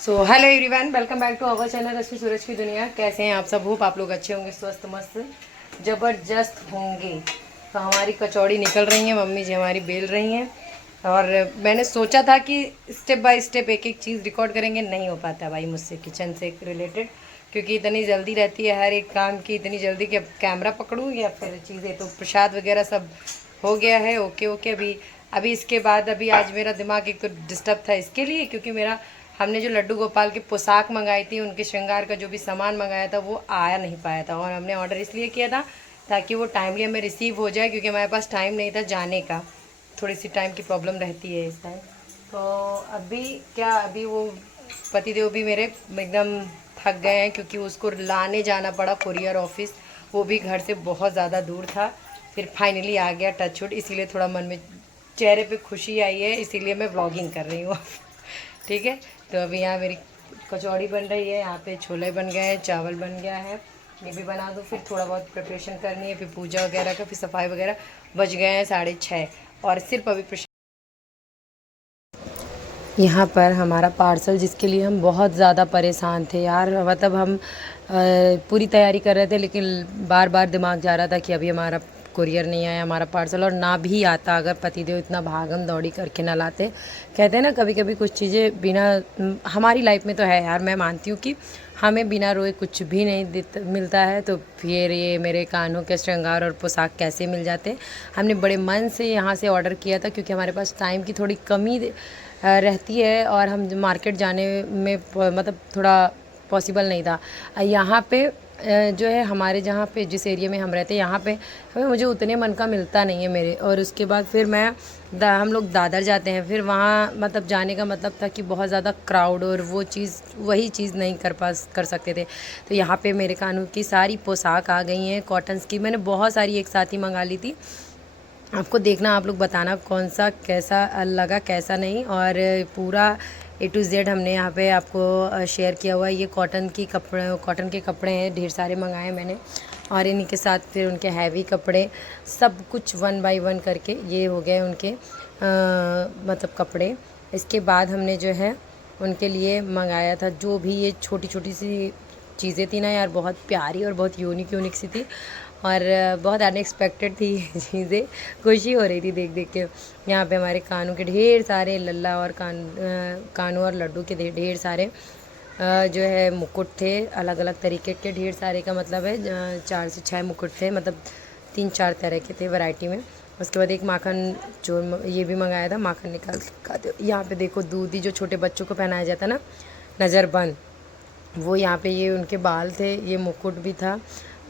So hello everyone, welcome back to our channel Rashmi Suraj की दुनिया। कैसे हैं आप सब? होप आप लोग अच्छे होंगे, स्वस्थ मस्त ज़बरदस्त होंगे। तो हमारी कचौड़ी निकल रही हैं, मम्मी जी हमारी बेल रही हैं। और मैंने सोचा था कि स्टेप बाय स्टेप एक एक चीज़ रिकॉर्ड करेंगे, नहीं हो पाता भाई मुझसे किचन से रिलेटेड, क्योंकि इतनी जल्दी रहती है हर एक काम की, इतनी जल्दी कि अब कैमरा पकड़ूँ या फिर चीज़ें। तो प्रसाद वगैरह सब हो गया है, ओके ओके। अभी अभी इसके बाद अभी आज मेरा दिमाग एक तो डिस्टर्ब था इसके लिए, क्योंकि मेरा हमने जो लड्डू गोपाल की पोशाक मंगाई थी, उनके श्रृंगार का जो भी सामान मंगाया था वो आया नहीं पाया था। और हमने ऑर्डर इसलिए किया था ताकि वो टाइमली हमें रिसीव हो जाए, क्योंकि हमारे पास टाइम नहीं था जाने का। थोड़ी सी टाइम की प्रॉब्लम रहती है इस टाइम। तो अभी क्या, अभी वो पतिदेव भी मेरे एकदम थक गए हैं, क्योंकि उसको लाने जाना पड़ा कुरियर ऑफिस, वो भी घर से बहुत ज़्यादा दूर था। फिर फाइनली आ गया टचवुड, इसीलिए थोड़ा मन में चेहरे पे खुशी आई है, इसीलिए मैं व्लॉगिंग कर रही हूँ। ठीक है। तो अभी यहाँ मेरी कचौड़ी बन रही है, यहाँ पे छोले बन गए हैं, चावल बन गया है, ये भी बना दूँ। फिर थोड़ा बहुत प्रिपरेशन करनी है, फिर पूजा वगैरह का, फिर सफाई वगैरह। बज गए हैं 6:30 और सिर्फ अभी यहाँ पर हमारा पार्सल, जिसके लिए हम बहुत ज़्यादा परेशान थे यार। मतलब हम पूरी तैयारी कर रहे थे, लेकिन बार बार दिमाग जा रहा था कि अभी हमारा कुरियर नहीं आया, हमारा पार्सल। और ना भी आता अगर पतिदेव इतना भागम दौड़ी करके ना लाते। कहते हैं ना, कभी कभी कुछ चीज़ें बिना, हमारी लाइफ में तो है यार, मैं मानती हूँ कि हमें बिना रोए कुछ भी नहीं मिलता है। तो फिर ये मेरे कानों के श्रृंगार और पोशाक कैसे मिल जाते। हमने बड़े मन से यहाँ से ऑर्डर किया था, क्योंकि हमारे पास टाइम की थोड़ी कमी रहती है, और हम मार्केट जाने में मतलब थोड़ा पॉसिबल नहीं था। यहाँ पे जो है हमारे, जहाँ पे जिस एरिया में हम रहते हैं, यहाँ पे हमें मुझे उतने मन का मिलता नहीं है मेरे। और उसके बाद फिर हम लोग दादर जाते हैं, फिर वहाँ मतलब जाने का मतलब था कि बहुत ज़्यादा क्राउड, और वो चीज़, वही चीज़ नहीं कर सकते थे। तो यहाँ पे मेरे कानून की सारी पोशाक आ गई हैं कॉटन्स की। मैंने बहुत सारी एक साथ ही मंगा ली थी। आपको देखना, आप लोग बताना कौन सा कैसा लगा, कैसा नहीं। और पूरा A to Z हमने यहाँ पे आपको शेयर किया हुआ है। ये कॉटन के कपड़े हैं, ढेर सारे मंगाए मैंने। और इन्हीं के साथ फिर उनके हैवी कपड़े, सब कुछ 1 बाय 1 करके ये हो गए उनके मतलब कपड़े। इसके बाद हमने जो है उनके लिए मंगाया था, जो भी ये छोटी छोटी सी चीज़ें थी ना यार, बहुत प्यारी और बहुत यूनिक सी थी, और बहुत अनएक्सपेक्टेड थी ये चीज़ें। खुशी हो रही थी देख देख के। यहाँ पे हमारे कानों के ढेर सारे लल्ला, और कानों और लड्डू के ढेर सारे जो है मुकुट थे, अलग अलग तरीके के, ढेर सारे का मतलब है 4 से 6 मुकुट थे, मतलब 3-4 तरह के थे वैरायटी में। उसके बाद एक माखन चोर ये भी मंगाया था, माखन निकाल के खाते। यहाँ पे देखो, दूधी जो छोटे बच्चों को पहनाया जाता ना, नज़रबंद, वो यहाँ पे ये उनके बाल थे, ये मुकुट भी था।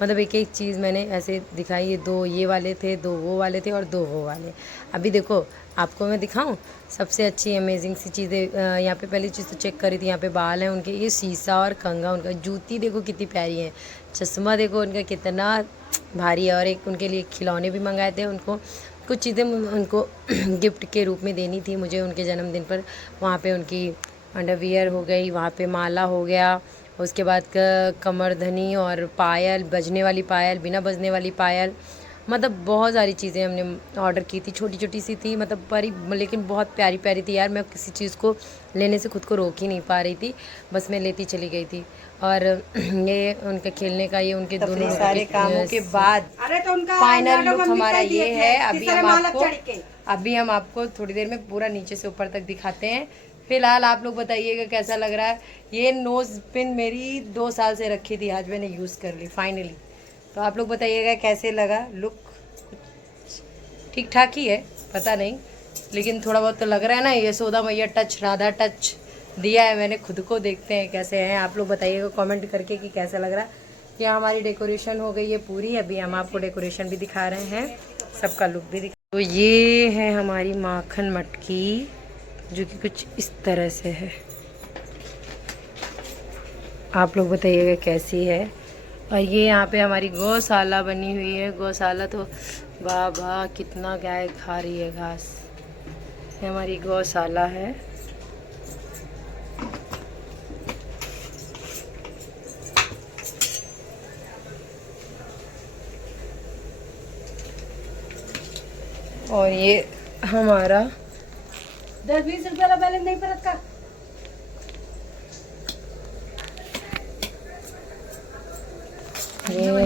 मतलब एक एक चीज़ मैंने ऐसे दिखाई। ये 2 ये वाले थे, 2 वो वाले थे, और 2 वो वाले। अभी देखो, आपको मैं दिखाऊं सबसे अच्छी अमेजिंग सी चीज़ें। यहाँ पे पहली चीज़ तो चेक करी थी, यहाँ पे बाल हैं उनके, ये शीशा और कंघा उनका, जूती देखो कितनी प्यारी है, चश्मा देखो उनका कितना भारी है। और एक उनके लिए खिलौने भी मंगाए थे। उनको कुछ चीज़ें उनको गिफ्ट के रूप में देनी थी मुझे उनके जन्मदिन पर। वहाँ पे उनकी अंडरवियर हो गई, वहाँ पे माला हो गया, उसके बाद कमरधनी और पायल, बजने वाली पायल, बिना बजने वाली पायल, मतलब बहुत सारी चीज़ें हमने ऑर्डर की थी। छोटी छोटी सी थी, मतलब बड़ी, लेकिन बहुत प्यारी प्यारी थी यार। मैं किसी चीज़ को लेने से खुद को रोक ही नहीं पा रही थी, बस मैं लेती चली गई थी। और ये उनके खेलने का, ये उनके दोनों सारे कामों के बाद फाइनल लुक हमारा ये है। अभी हम आपको थोड़ी देर में पूरा नीचे से ऊपर तक दिखाते हैं। फिलहाल आप लोग बताइएगा कैसा लग रहा है। ये नोज़ पिन मेरी 2 साल से रखी थी, आज मैंने यूज़ कर ली फाइनली। तो आप लोग बताइएगा कैसे लगा लुक। ठीक ठाक ही है, पता नहीं, लेकिन थोड़ा बहुत तो लग रहा है ना। यशोदा मैया टच, राधा टच दिया है मैंने खुद को। देखते हैं कैसे हैं, आप लोग बताइएगा कमेंट करके कि कैसा लग रहा है। यहाँ हमारी डेकोरेशन हो गई है पूरी। अभी हम आपको डेकोरेशन भी दिखा रहे हैं, सबका लुक भी दिखा। तो ये है हमारी माखन मटकी, जो कि कुछ इस तरह से है। आप लोग बताइएगा कैसी है। और ये यहाँ पे हमारी गौशाला बनी हुई है। गौशाला तो वाह वाह, कितना गाय खा रही है घास। ये हमारी गौशाला है। और ये हमारा 10-20 रुपये बैलेंस नहीं परत का।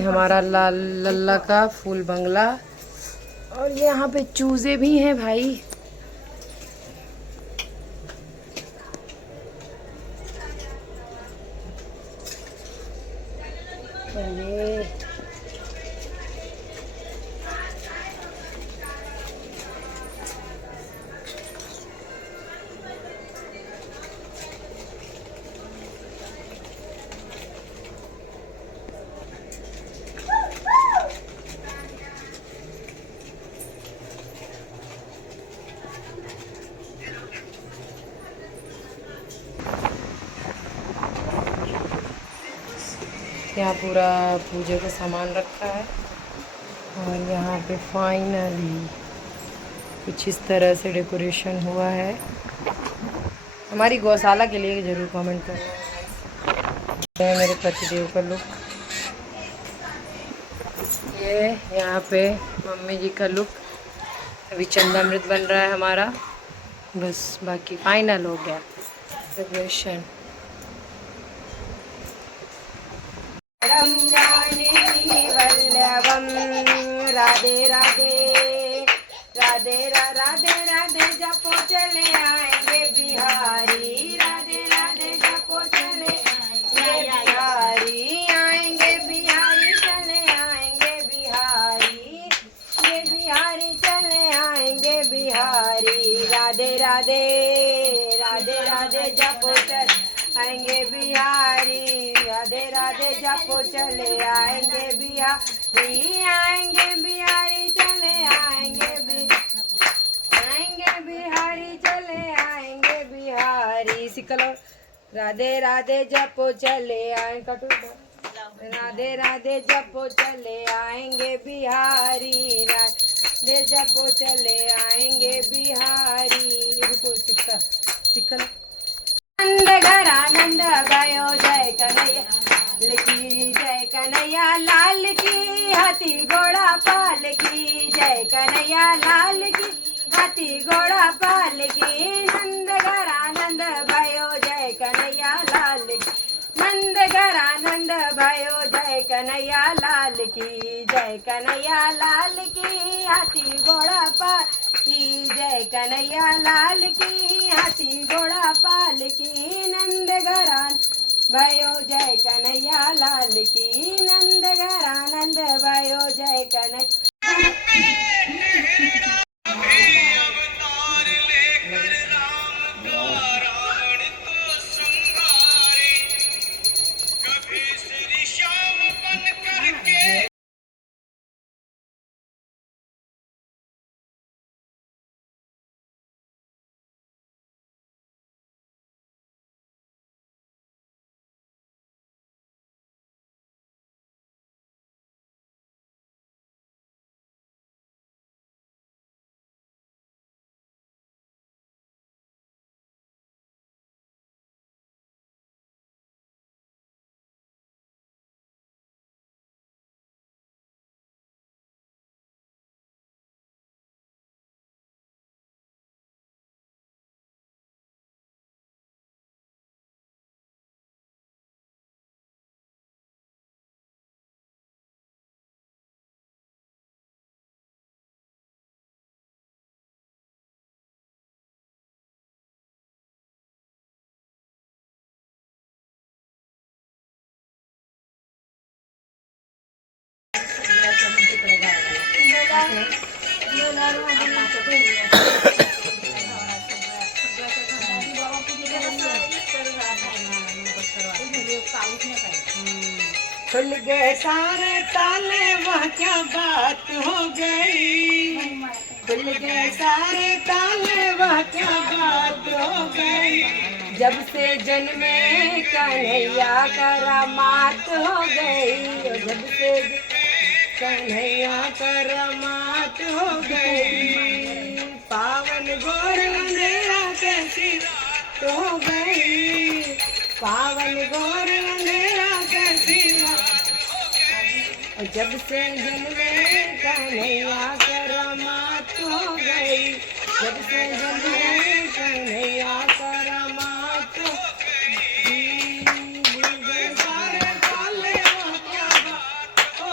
हमारा लाल लल्ला का फूल बंगला। और यहाँ पे चूजे भी हैं भाई। ये यहाँ पूरा पूजा का सामान रखा है। और यहाँ पे फाइनली कुछ इस तरह से डेकोरेशन हुआ है। हमारी गौशाला के लिए ज़रूर कमेंट करना। ये मेरे पतिदेव का लुक, ये यहाँ पे मम्मी जी का लुक। अभी चंदामृत बन रहा है हमारा, बस बाकी फाइनल हो गया डेकोरेशन। वल्लभम राधे राधे राधे राधे राधे जपो चले आएंगे बिहारी। राधे राधे जपो चले बिहारी, आएंगे बिहारी चले आएंगे बिहारी। ये बिहारी चले आएंगे बिहारी। राधे राधे राधे राधे जपो चले आएंगे बिहारी। राधे राधे जपो चले आएंगे बिहारी। आएंगे बिहारी चले आएंगे आएंगे बिहारी चले आएंगे बिहारी। सिकलो राधे राधे जपो चले आए कटु। राधे राधे जपो चले आएंगे बिहारी। राधे जपो चले आएंगे बिहारी। रुको सिकलो। नंद घर आनंद भयो जय कन्हैया की जय कन्हैया लाल की। हाथी घोड़ा पाल की जय कन्हैया लाल की। हाथी घोड़ा पाल की। नंद घर आनंद भयो जय कन्हैया लाल की। नंद घर आनंद भयो जय कन्हैया लाल की। जय कन्हैया लाल की। हाथी घोड़ा पाल की जय कन्हैया लाल की। हाथी घोड़ा पाल की। नंद घरान भयो जय कन्हैया लाल की। नंद घरानंद भयो जय कन्हैया। खुल गए सारे ताले, वह क्या बात हो गई। खुल गए सारे ताले, वह क्या बात हो गई। जब से जन्मे कन्हैया करामात हो गई। जब से कन्हैया करामात हो गई। पावन गोर अंधेरा कैसी रात हो गई। पावन गोर अंधेरा कैसी रात। जब से जन्मे कन्हैया करामात हो गई। जब से जन्मे कन्हैया करामात हो गई। सारे ताले, वह क्या बात हो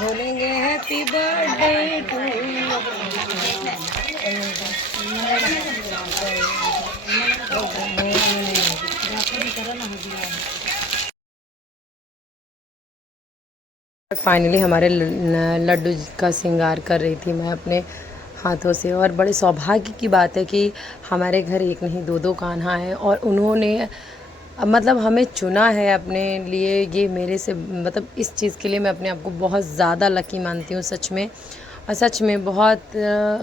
बोलेंगे हैप्पी बर्थडे टू फाइनली हमारे लड्डू का श्रृंगार कर रही थी मैं अपने हाथों से। और बड़े सौभाग्य की बात है कि हमारे घर एक नहीं दो दो कान्हा हैं और उन्होंने मतलब हमें चुना है अपने लिए। ये मेरे से मतलब इस चीज़ के लिए मैं अपने आप को बहुत ज़्यादा लकी मानती हूँ सच में। और सच में बहुत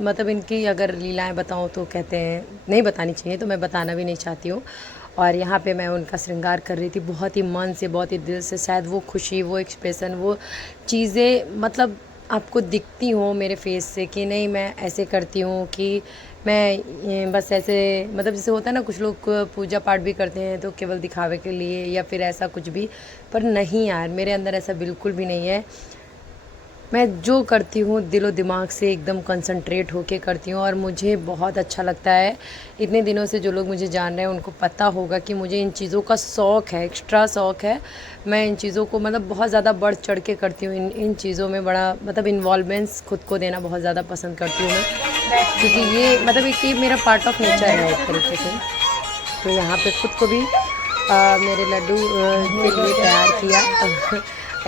मतलब इनकी अगर लीलाएं बताऊँ तो कहते हैं नहीं बतानी चाहिए, तो मैं बताना भी नहीं चाहती हूँ। और यहाँ पे मैं उनका श्रृंगार कर रही थी बहुत ही मन से, बहुत ही दिल से। शायद वो खुशी, वो एक्सप्रेशन, वो चीज़ें मतलब आपको दिखती हो मेरे फेस से कि नहीं मैं ऐसे करती हूँ कि मैं बस ऐसे मतलब जैसे होता है ना, कुछ लोग पूजा पाठ भी करते हैं तो केवल दिखावे के लिए या फिर ऐसा कुछ भी। पर नहीं यार, मेरे अंदर ऐसा बिल्कुल भी नहीं है। मैं जो करती हूँ दिलो दिमाग से एकदम कंसंट्रेट होके करती हूँ और मुझे बहुत अच्छा लगता है। इतने दिनों से जो लोग मुझे जान रहे हैं उनको पता होगा कि मुझे इन चीज़ों का शौक़ है, एक्स्ट्रा शौक़ है। मैं इन चीज़ों को मतलब बहुत ज़्यादा बढ़ चढ़ के करती हूँ। इन चीज़ों में बड़ा मतलब इन्वॉल्वमेंट्स खुद को देना बहुत ज़्यादा पसंद करती हूँ मैं, क्योंकि ये मतलब एक ये मेरा पार्ट ऑफ नेचर है एक तरीके से। तो यहाँ पे खुद को भी मेरे लड्डू के लिए तैयार किया।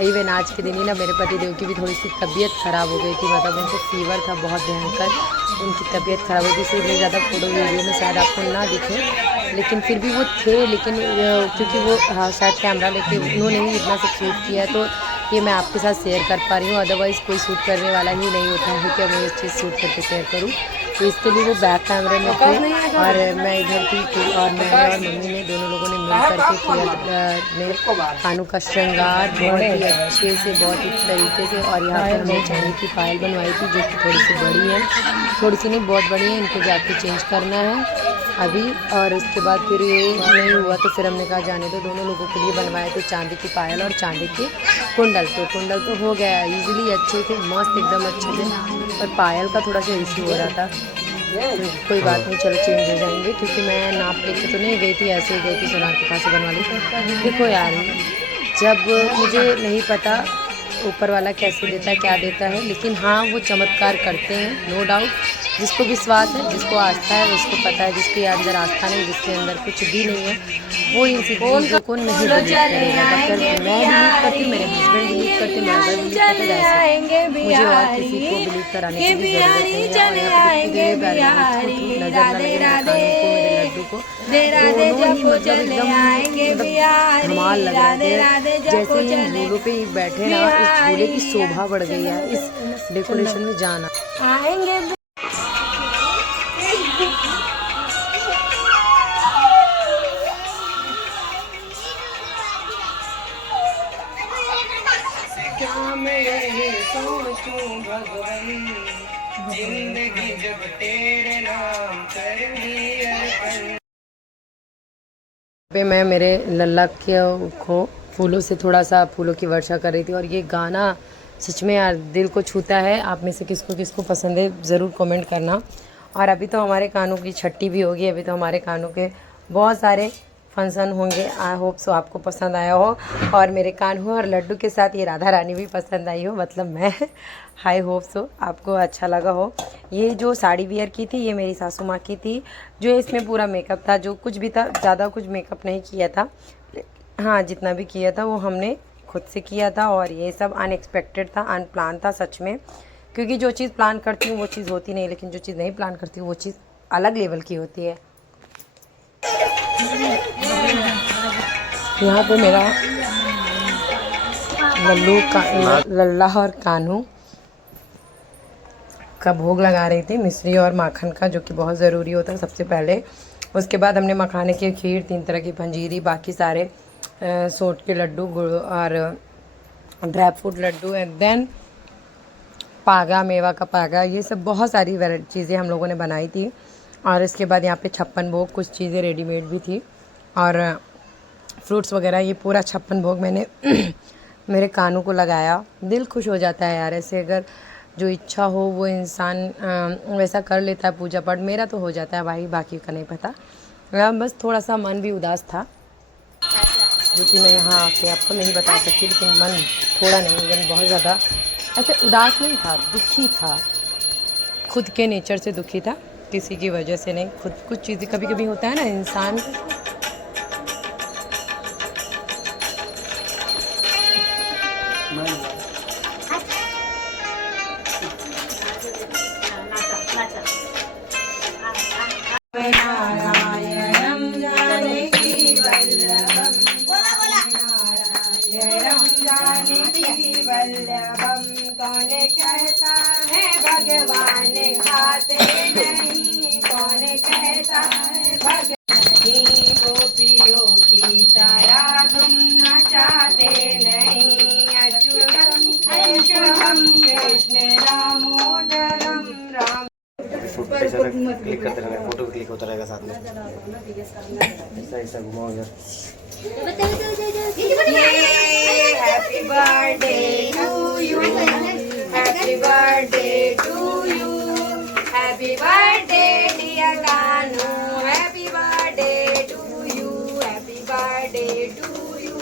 इवन आज के दिन ही ना मेरे पति देव की भी थोड़ी सी तबीयत ख़राब हो गई थी, मतलब उनको फीवर था बहुत भयंकर, उनकी तबीयत ख़राब हो गई थी। इसलिए ज़्यादा फ़ोटो वीडियो में शायद आपको ना दिखे, लेकिन फिर भी वो थे। लेकिन क्योंकि वो शायद कैमरा लेके उन्होंने ही इतना सब शूट किया है तो ये मैं आपके साथ शेयर कर पा रही हूँ। अदरवाइज़ कोई शूट करने वाला ही नहीं होता है कि मैं इस चीज़ शूट करके शेयर करूँ। तो इसके लिए वो बैक कैमरे में थे और मैं इधर थी। और मैंने और मम्मी ने दोनों लोगों ने मिल करके किया कानू का श्रृंगार बहुत ही अच्छे से, बहुत ही तरीके से। और यहाँ पर हमने चांदी की पायल बनवाई थी जो कि थोड़ी सी बड़ी है, थोड़ी सी नहीं बहुत बड़ी है, इनको जाके चेंज करना है अभी। और उसके बाद फिर ये नहीं हुआ तो फिर हमने कहा जाने दो। दोनों लोगों के लिए बनवाए थे चांदी की पायल और चांदी के कुंडल। तो कुंडल तो हो गया इजीली, अच्छे थे, मस्त एकदम अच्छे थे। और पायल का थोड़ा सा इशू हो रहा था, कोई बात नहीं, चलो चेंज हो जाएंगे। क्योंकि मैं नाप लेके तो नहीं गई थी, ऐसे ही गई थी सोनार के पास से बनवा ली। देखो यार, जब मुझे नहीं पता ऊपर वाला कैसे देता है क्या देता है, लेकिन हाँ वो चमत्कार करते हैं नो डाउट। जिसको विश्वास है, जिसको आस्था है, उसको पता है। जिसके अंदर आस्था नहीं, जिसके अंदर कुछ भी नहीं है, वो इन चीज़ों को नहीं बिलीव करेगा। अगर मैं बिलीव करती, मेरे हस्बैंड बिलीव करते, मेरा घर बिलीव करते, जैसे मुझे और किसी को बिलीव कराने की भी ज़रूरत नहीं है। और यहाँ पे नज़र न लगे मेरे लड्डू को, दोनों ही मतलब एकदम धमाल लग रहे थे। जैसे ही इन झूलों पे बैठे ना, इस झूले की शोभा बढ़ गई है इस डेकोरेशन में जाना। क्या मैं ये सोचूं भगवन, जिंदगी जब तेरे नाम करूंगी अर्पण। पे मैं मेरे लल्ला को फूलों से थोड़ा सा फूलों की वर्षा कर रही थी। और ये गाना सच में यार दिल को छूता है। आप में से किसको किसको पसंद है ज़रूर कमेंट करना। और अभी तो हमारे कानों की छट्टी भी होगी, अभी तो हमारे कानों के बहुत सारे फंक्शन होंगे। आई होप सो आपको पसंद आया हो और मेरे कान्हू और लड्डू के साथ ये राधा रानी भी पसंद आई हो, मतलब मैं। आई होप सो आपको अच्छा लगा हो। ये जो साड़ी वियर की थी ये मेरी सासू माँ की थी, जो इसमें पूरा मेकअप था, जो कुछ भी था, ज़्यादा कुछ मेकअप नहीं किया था। हाँ जितना भी किया था वो हमने खुद से किया था। और ये सब अनएक्सपेक्टेड था, अनप्लान था सच में। क्योंकि जो चीज़ प्लान करती हूँ वो चीज़ होती नहीं, लेकिन जो चीज़ नहीं प्लान करती हूँ वो चीज़ अलग लेवल की होती है। यहाँ पे मेरा लल्ला और कान्हू का भोग लगा रही थी, मिश्री और माखन का, जो कि बहुत ज़रूरी होता है सबसे पहले। उसके बाद हमने मखाने की खीर, 3 तरह की पंजीरी, बाकी सारे सोट के लड्डू, गुड़ और dry fruit laddu, and then पागा, मेवा का पागा, ये सब बहुत सारी चीज़ें हम लोगों ने बनाई थी। और इसके बाद यहाँ पे 56 भोग, कुछ चीज़ें रेडीमेड भी थी और फ्रूट्स वगैरह। ये पूरा 56 भोग मैंने मेरे कानों को लगाया। दिल खुश हो जाता है यार, ऐसे अगर जो इच्छा हो वो इंसान वैसा कर लेता है पूजा पाठ। मेरा तो हो जाता है भाई, बाकी का नहीं पता। बस थोड़ा सा मन भी उदास था, जो कि मैं यहाँ आके आपको नहीं बता सकती, लेकिन मन थोड़ा नहीं, मन बहुत ज़्यादा ऐसे उदास नहीं था, दुखी था। खुद के नेचर से दुखी था, किसी की वजह से नहीं। खुद कुछ चीज़ें कभी कभी होता है ना इंसान। नारायणं जानकी वल्लभं, नारायणं जानकी वल्लभं। कौन कहता है भगवान खाते नहीं, कौन कहता है भगवान गोपियों की तरह तुम नचाते नहीं। अच्युतम केशवम कृष्ण दामोदरम राम। क्लिक करते रहना, फोटो भी क्लिक होता रहेगा साथ में। ऐसा घुमाओ इधर। Happy birthday to you, happy birthday to you, happy birthday dear Kanu, happy birthday to you, happy birthday to you,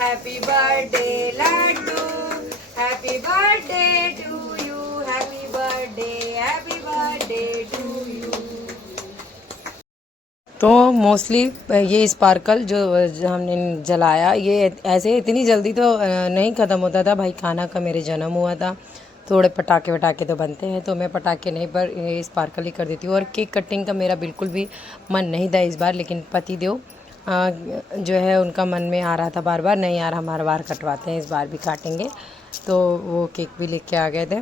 happy birthday Laddu, happy birthday to you, happy birthday, happy birthday to you. तो mostly ये sparkle जो हमने जलाया, ये ऐसे इतनी जल्दी तो नहीं ख़त्म होता था भाई। खाना का मेरे जन्म हुआ था, थोड़े पटाखे वटाखे तो बनते हैं, तो मैं पटाखे नहीं पर ये स्पार्कल ही कर देती हूँ। और केक कटिंग का मेरा बिल्कुल भी मन नहीं था इस बार, लेकिन पति देव जो है उनका मन में आ रहा था बार बार, नहीं यार हमारा बार कटवाते हैं, इस बार भी काटेंगे। तो वो केक भी लेके आ गए थे।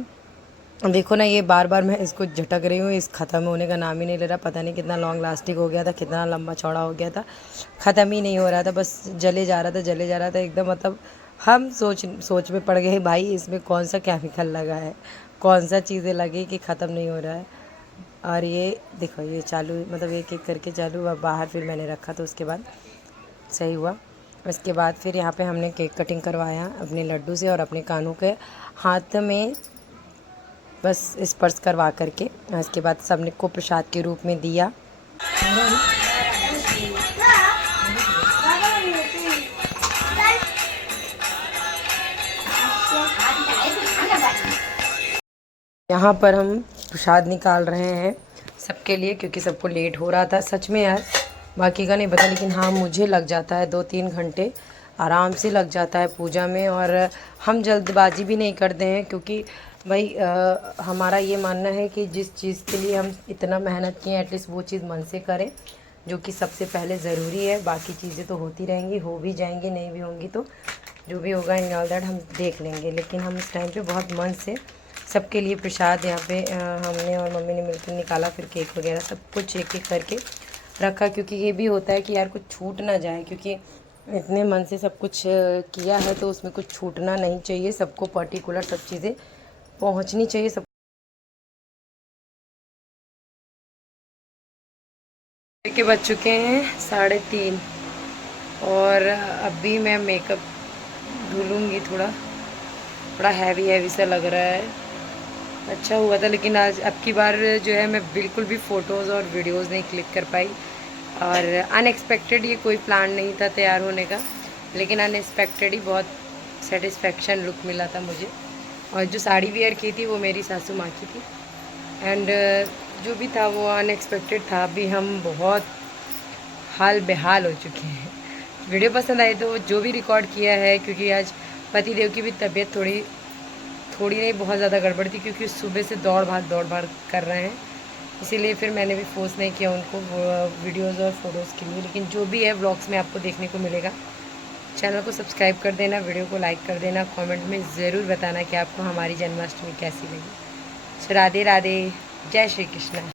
देखो ना, ये बार बार मैं इसको झटक रही हूँ, इस ख़त्म होने का नाम ही नहीं ले रहा। पता नहीं कितना लॉन्ग लास्टिक हो गया था, कितना लंबा चौड़ा हो गया था, ख़त्म ही नहीं हो रहा था, बस जले जा रहा था, जले जा रहा था एकदम। मतलब हम सोच में पड़ गए भाई, इसमें कौन सा केमिकल लगा है, कौन सा चीज़ें लगी कि ख़त्म नहीं हो रहा है। और ये देखो, ये चालू, मतलब एक एक करके चालू हुआ, बाहर फिर मैंने रखा तो उसके बाद सही हुआ। उसके बाद फिर यहाँ पे हमने केक कटिंग करवाया अपने लड्डू से, और अपने कानों के हाथ में बस स्पर्श करवा करके इसके बाद सबने को प्रसाद के रूप में दिया। यहाँ पर हम प्रसाद निकाल रहे हैं सबके लिए, क्योंकि सबको लेट हो रहा था सच में यार, बाकी का नहीं पता, लेकिन हाँ मुझे लग जाता है 2-3 घंटे आराम से लग जाता है पूजा में। और हम जल्दबाजी भी नहीं करते हैं, क्योंकि भाई हमारा ये मानना है कि जिस चीज़ के लिए हम इतना मेहनत किए एटलीस्ट वो चीज़ मन से करें, जो कि सबसे पहले ज़रूरी है। बाकी चीज़ें तो होती रहेंगी, हो भी जाएंगी, नहीं भी होंगी तो जो भी होगा इन ऑल दैट हम देख लेंगे। लेकिन हम इस टाइम पे बहुत मन से सबके लिए प्रसाद यहाँ पे हमने और मम्मी ने मिलकर निकाला, फिर केक वगैरह सब कुछ एक एक करके रखा, क्योंकि ये भी होता है कि यार कुछ छूट ना जाए, क्योंकि इतने मन से सब कुछ किया है तो उसमें कुछ छूटना नहीं चाहिए, सबको पर्टिकुलर सब चीज़ें पहुंचनी चाहिए सब के। बज चुके हैं 3:30 और अभी मैं मेकअप धुलूँगी। थोड़ा हैवी सा लग रहा है। अच्छा हुआ था, लेकिन आज अब की बार जो है मैं बिल्कुल भी फ़ोटोज़ और वीडियोज़ नहीं क्लिक कर पाई। और अनएक्सपेक्टेड, ये कोई प्लान नहीं था तैयार होने का, लेकिन अनएक्सपेक्टेड ही बहुत सेटिस्फेक्शन लुक मिला था मुझे। और जो साड़ी वेयर की थी वो मेरी सासू माँ की थी, एंड जो भी था वो अनएक्सपेक्टेड था। अभी हम बहुत हाल बेहाल हो चुके हैं। वीडियो पसंद आए तो जो भी रिकॉर्ड किया है, क्योंकि आज पति देव की भी तबीयत थोड़ी नहीं बहुत ज़्यादा गड़बड़ थी, क्योंकि सुबह से दौड़ भाग कर रहे हैं, इसीलिए फिर मैंने भी फोर्स नहीं किया उनको वीडियोज़ और फ़ोटोज़ के लिए। लेकिन जो भी है व्लॉग्स में आपको देखने को मिलेगा। चैनल को सब्सक्राइब कर देना, वीडियो को लाइक कर देना, कमेंट में ज़रूर बताना कि आपको हमारी जन्माष्टमी कैसी लगी। सो राधे राधे, जय श्री कृष्ण।